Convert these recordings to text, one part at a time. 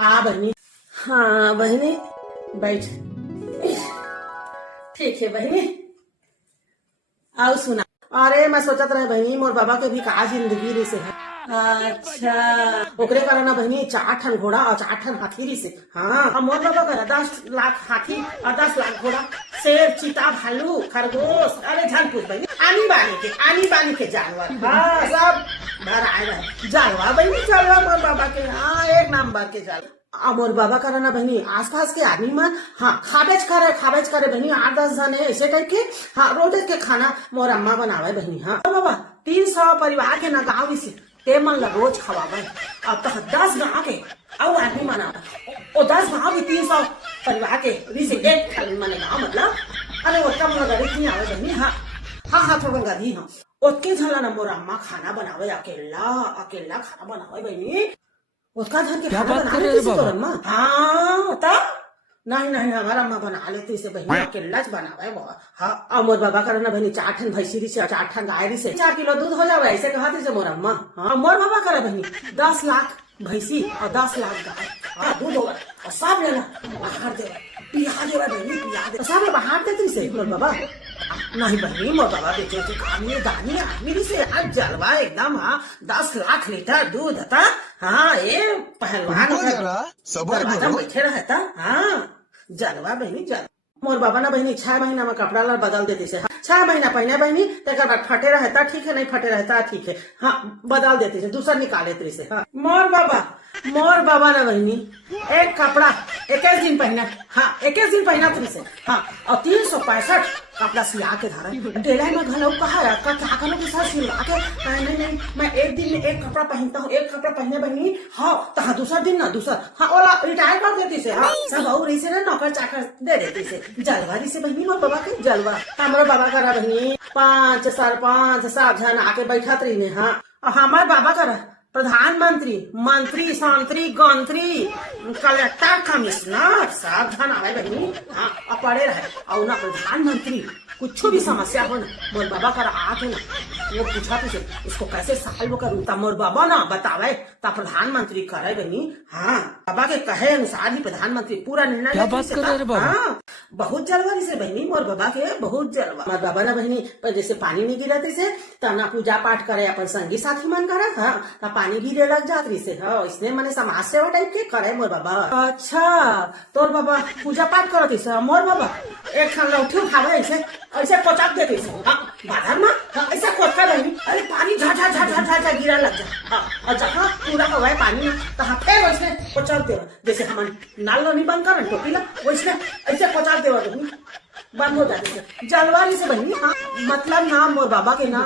आ बहनी। हाँ बहनी बैठ। ठीक है बहनी। आओ सुना। अरे मैं सोचत रहे बहनी मोर बाबा के भी का जिंदगी रे से है। अच्छा ओकरे कारण ना बहनी 4 ठन घोड़ा और 4 ठन हाथी री से। हाँ और मोर बाबा का 10 लाख हाथी और 10 लाख घोड़ा, शेर चीता भालू खरगोश। अरे जान पूछ बहनी आनी बानी के जानवर। हाँ सब भर आए रहे जानवर बहनी। जानवर मोर बाबा के हाँ एक नंबर के जानवर। मोर बाबा करे ना बहनी आसपास के आदमी मन हाँ खाबेज करे बहनी 8-10 जने ऐसे करके। हाँ रोज के खाना मोर अम्मा बनावे बहनी। हाँ बाबा 300 परिवार के ना गाँव से ते मन ला रोज खवावे। अब तो 10 गाँव के और आदमी मनावा और 10 गाँव की 300 परिवार के से एक मने गाँव मतलब। अरे उतना मोर गरीब नहीं आवे बहनी। हाँ थोड़ा गरीब हाँ उतके झला ना मोर अम्मा खाना बनावे अकेला खाना बनावे बहनी। उसका धन के खाना बना लेती थी तोर अम्मा। हाँ तब नहीं हमारा अम्मा बना लेती से बहनी अकेला बनावे वो। हाँ और मोर बाबा करे ना बहनी 4 ठन भैंसी से 4 ठन गाय से 4 किलो दूध हो जावे ऐसे कहती से मोर अम्मा। हाँ मोर बाबा करे बहनी 10 लाख भैंसी और 10 लाख गाय। हाँ दूध होगा और सब लेना बाहर दे पिया देवा बहनी पिया दे सब बाहर देती से मोर बाबा। नहीं बहनी मोर बाबा बेचे दानी आदमी से आज जलवा एकदम। हाँ 10 लाख लीटर दूध था। हाँ ये पहलवान बैठे रहता। हाँ जलवा बहनी जल। मोर बाबा ना बहनी 6 महीना में कपड़ा ला बदल देती से। 6 महीना पहने बहनी तेकर बाद फटे रहता ठीक है नहीं फटे रहता ठीक है। हाँ बदल देती से दूसरा निकाल देती से। हाँ मोर बाबा ना बहनी एक कपड़ा 21 दिन पहना। हाँ 21 दिन पहना तुम से। हाँ और 365 कपड़ा सिला के धारा डेला में घलो कहा क्या करो के साथ सिला के। नहीं मैं एक दिन में एक कपड़ा पहनता हूँ एक कपड़ा पहने बहनी। हाँ तो दूसरा दिन ना दूसरा हाँ ओला रिटायर कर देती से। हाँ सब और ऐसे ना नौकर चाकर दे देती से जलवारी से बहनी मोर बाबा के जलवा। हमारे बाबा करा बहनी 5 सरपंच सब जन आके बैठत रही ने। हाँ हमारे बाबा करा प्रधानमंत्री मंत्री संतरी गंत्री कलेक्टर कमिश्नर सब धन आवे बहनी। हाँ पड़े रहे और ना प्रधानमंत्री कुछ भी समस्या हो ना मोर बाबा का आके ना वो पूछा तुझे उसको कैसे सॉल्व करूँ तब मोर बाबा ना बतावे तब प्रधानमंत्री करे बहनी। हाँ बाबा के कहे अनुसार ही प्रधानमंत्री पूरा निर्णय लेते। हाँ बहुत जलवा से बहनी मोर बाबा के बहुत जलवा। मोर बाबा ना बहनी जैसे पानी नहीं गिरते से तब ना पूजा पाठ करे अपन संगी साथी मन करे। हाँ तब पानी गिरे लग जाती से। हाँ इसने मैंने समाज सेवा टाइप के करे मोर बाबा। अच्छा तोर बाबा पूजा पाठ करती से। मोर बाबा एक खान लौठी उठावे ऐसे कोचाक देती से। हाँ बाधर में ऐसा कोचका बहनी अरे पानी झा गिरा लग जा। हाँ और जहाँ पूरा हुआ है पानी ना तहाँ फिर वैसे कोचाक देवा जैसे हम नाल नहीं बंद कर टोपी ला वैसे ऐसे कोचाक देवा बहनी बंद हो जाती है जलवारी से बहनी। हाँ मतलब नाम मोर बाबा के ना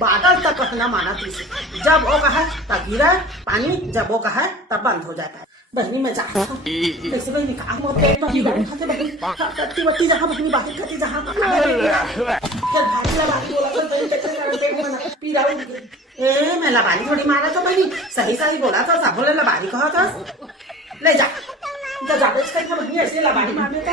बादल तक कहना माना थी से जब वो कहा तब गिरा पानी जब वो कहा तब बंद हो जाता है बहनी। मैं जाता हूँ ऐसे बहनी कहा मोर पेट में गाड़ी खाते बहनी कट्टी बट्टी जहाँ बहनी बाहर खाती जहाँ ए मैं लबारी थोड़ी मारा तो बहनी सही बोला था सब बोले लबारी कहा था ले जा बहनी ऐसे लबारी मारने का।